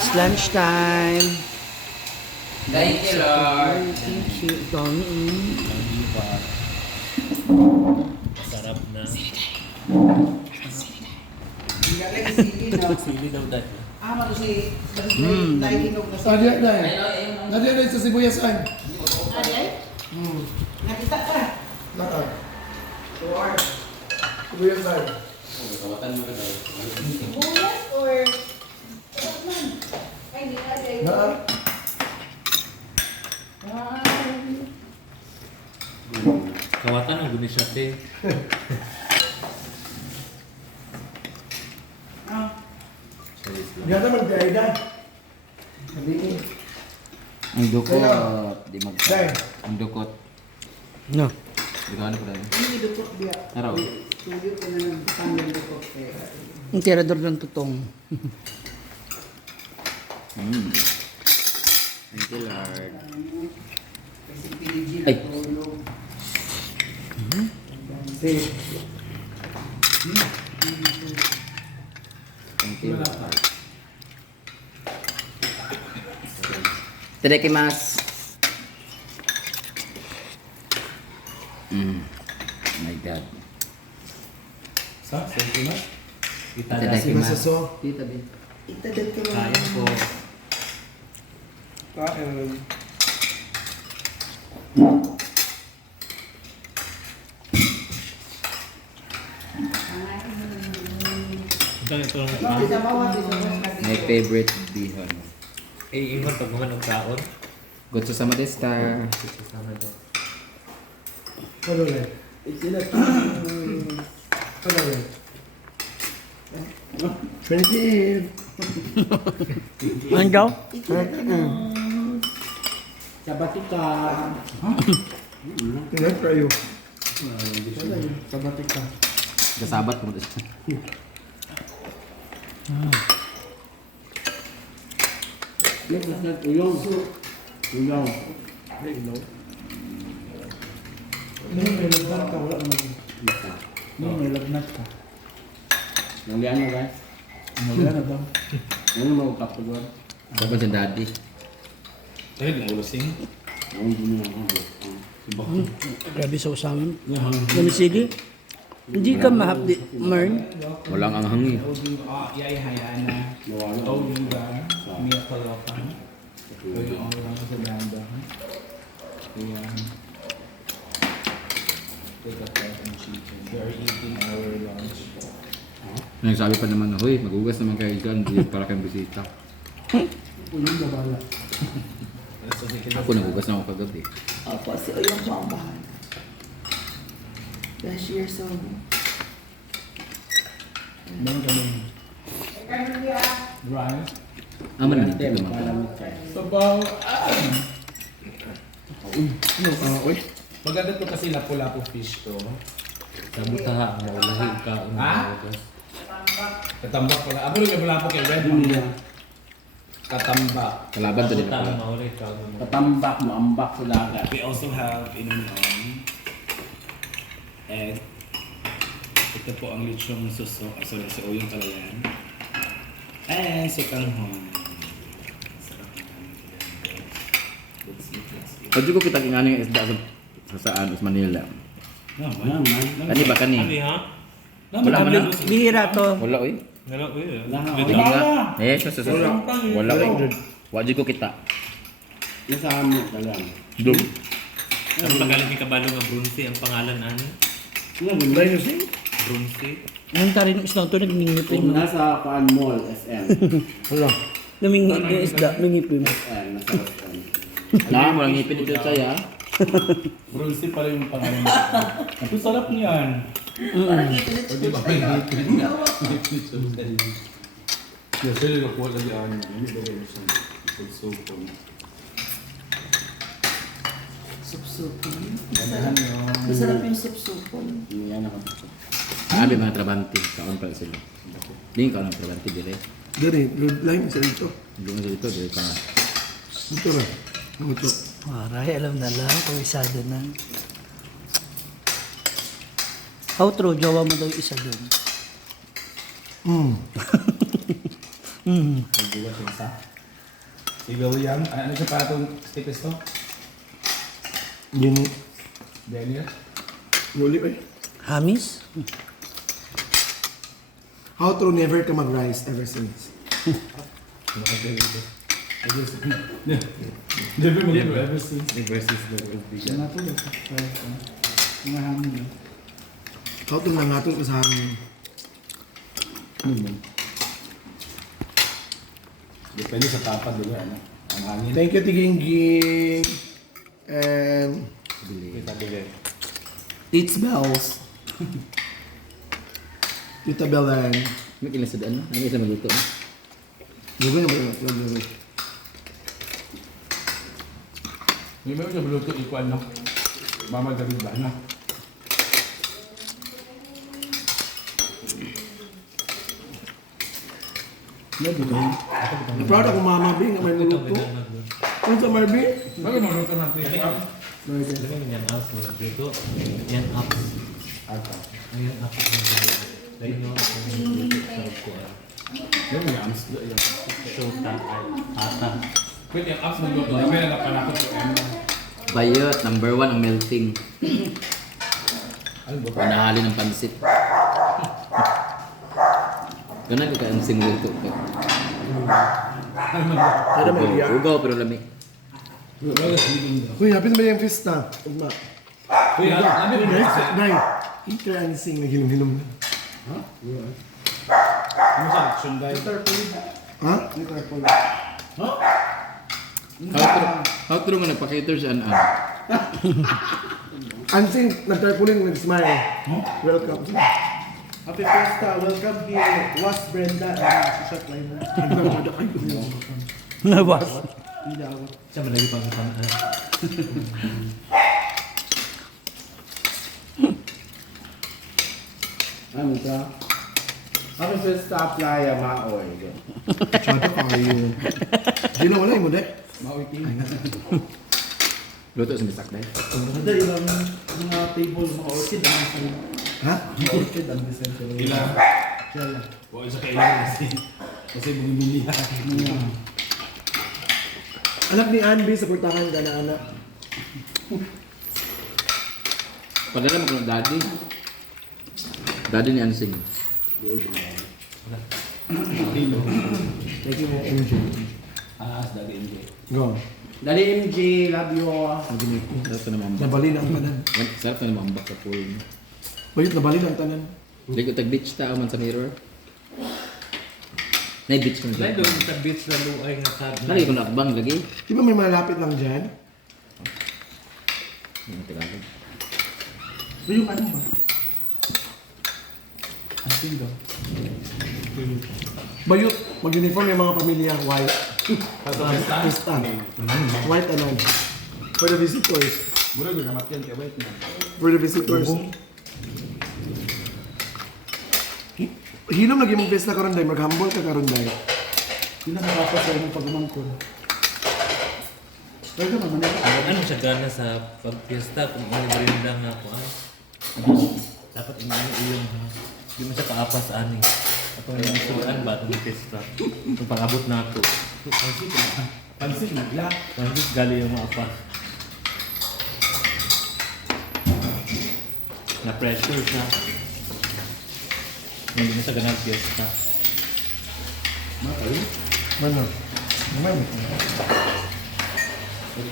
It's lunchtime. Thank you, Lord. Thank you. Dami. Sarap na. Galing sili, no? Sili daw dati. Ama ko si... Lain ko sa... Nadia, Nadia sa sibuyasan. Nakita ka? Nakag. Or... Sibuyasan. Kawatan mo ka daw. Bulas or what man? Ay, hindi na day. Nakag. Kawatan ang guni siya te. Di ata magdaida. Sabihin. Ang dukot. Di Dahil. magka. Ang dukot. No. Di ko ano ko dahil. Ini dukot dia. Araw. Tuyo ka na nagtanggal dukot. Ang tirador ng tutong. Thank you, Lord. Kasi pinigil Ay. tulog. Safe. Thank you, Lord. Itadakimasu. My God. Sa? Sento na? Kita na. Itadakimasu. Simasaso. Tita, din. Itadad ka mo. Kaya ko. Kain. Ito ito lang. Bakit sa bawat isa mo sa My favorite bihon. Eh, ingon pag mga nagkaon. Gotso sama desta. Sama daw. Ano lang? Ano lang? Pwede. Ano daw? Sabatika. Tingnan kayo. Sabatika. Kasabat mo dito. Ulong. Ulong. May lagnat ka, wala naman. May lagnat ka. Nangyaan mo guys? Wala na daw. Ano mo kapagod? Dapat sa daddy. Eh, naulasing. Grabe sa usaman. Dami sige. Hindi ka mahapdi, Mern. Walang ang hangi. Yay hayana. Oh, diba? Mia Kalokan. Yung orang sa banda. Ayan. Take a bite and chicken. We are eating our lunch. Nagsabi pa naman na, hoy, magugas naman kayo dyan, hindi para kayong bisita. Uling na bala. Ako nagugas na ako kagabi. Opo, si Oyong po ang bahan. Last year, so... Meron kami. Rice. Aman hindi naman. Sabaw. Uy. Maganda to kasi lapu-lapu fish to. Sa butaha, maulahi ka. Ha? Katambak pala. Abo yung lapu kay Red. Katambak. Kalaban to din Butaha, ako. maulahi ka. Katambak mo, ambak sa dagat. We also have inunon. Egg. Ito po ang lechong suso. Sorry, si Oyong pala yan. And sukanghon. Sarap na kami. Let's eat, let's eat. Pwede ko kita kinano yung isda sa saan, sa Manila. Naman. Kani ba kani? Ano ha? Wala man na. Bihira to. Wala oy. Nalo, eh. Hindi nga. Eh, sa. Wala oy. Wadi ko kita. Nasa mo talaga. Dum. Ang pagaling ni Kabalo nga Brunsi, ang pangalan ano? Layo siya. Brunsi. Ang tarin ng isda to, nagmingipin. Kung nasa Paan Mall, SM. Wala. Namingipin yung isda, mingipin. SM, nasa SM. Alam mo lang ngipin dito saya. Brunsi pala yung pangalan nito. Ang sarap niyan. Yes, sila nakuha lagi ano. Hindi ba kayo sa sugsugpon? Supsupon. Masarap yung supsupon. Yan ako. Sabi mga trabante, kaon pala sila. Hindi ka ng trabante dire. Dari, line sa dito. Hindi mo sa dito, dire pa. Dito ra. Ito. Maray, alam na lang kung isado na. Outro, jowa mo daw yung isa doon. Nagbuwa siya isa. Si William, ano siya para itong stickers to? Yun, Daniel? Yuli eh. Hamis? How to never ka mag-rise ever since. Never ever since. How to nangatong ka sa hangin. Depende sa papa dito, ano? Ang hangin. Thank you, Tiging. And Kita bigay. It's Bells. Tita Belen. May ilan sa daan, no? Ano isa magluto? no? Lugan naman yun. Lugan. Hindi ba siya buluto ikuan, no? Mama David ba, no? Proud ako mama Bing nga may luto. Kung sa Marby? Bakit maluto ng pizza? Yan apps mga dito. Yan apps. Ayan apps mga dito. Dahil nyo ako ng dito sa upuan. Yung yams. Shota ay ata. Wait, yung apps ng luto. May nalapanakot ko, ano? Bayot, number 1 ang melting. Ano ba? Panahali ng pansit. Ganun ka ang singluto ko. Kada may iyak. Ugaw pero lami. Uy, happy na ba yung fiesta? Ugma. Kuya, ano yung Nice, pizza? nice. Ika ang sing na hilom-hilom na. Ano sa action guy? Ha? How true nga nagpa-cater siya an Ansing, nag-tarpaulin, nag-smile. Welcome. Happy Fiesta, welcome here. Was Brenda and si Shot Line. Nabas. Siya malagi pang pang Ano ka? Happy Fiesta, Playa Maoy. Chata kayo. Di na wala yung mo, de. Luto sa misak dahil. Ada ilang mga table, mga orchid ang sa Ha? mga orchid ang design sa Ila. Huwag isa kailangan kasi bumibili na. Anak ni Anby, supportahan ka na anak. Padala mo ko ng daddy. Daddy ni Ansing. Thank you, MJ. Dali MJ. Go. Dali MG, love you. Sarap ka na mambak. Nabali na ang tanan. Sarap ka na mambak sa pool. Bayot, nabali na ang tanan. Ligo tag-beach ta man sa mirror. Nay-beach ko Dahil na. doon sa beach na luay nga sabi. Lagi ko nakabang lagi. Di ba may malapit lang dyan? Mga Tagalog. Pero yung ano ba? Ang tindo. Bayot, mag-uniform yung mga pamilya, white. Pista. White anan. For the visitors. Mura ko gamat yan, kaya wait na. For the visitors. Hilom lagi mong fiesta karon day, maghambol ka karon day. Hindi na nakapos sa imong pagmamangkon. Pero naman Ano siya gana sa pagpiesta kung ano lang nga ako dapat inaano iyong hindi mo siya kaapas ani. Atong yung sulaan ba itong pista. Itong pangabot na ako. Pansin na. La. Pansit gali yung mga apas. Na pressure siya. Hindi mo sa ganang piyesta. Ano? Naman. Sorry,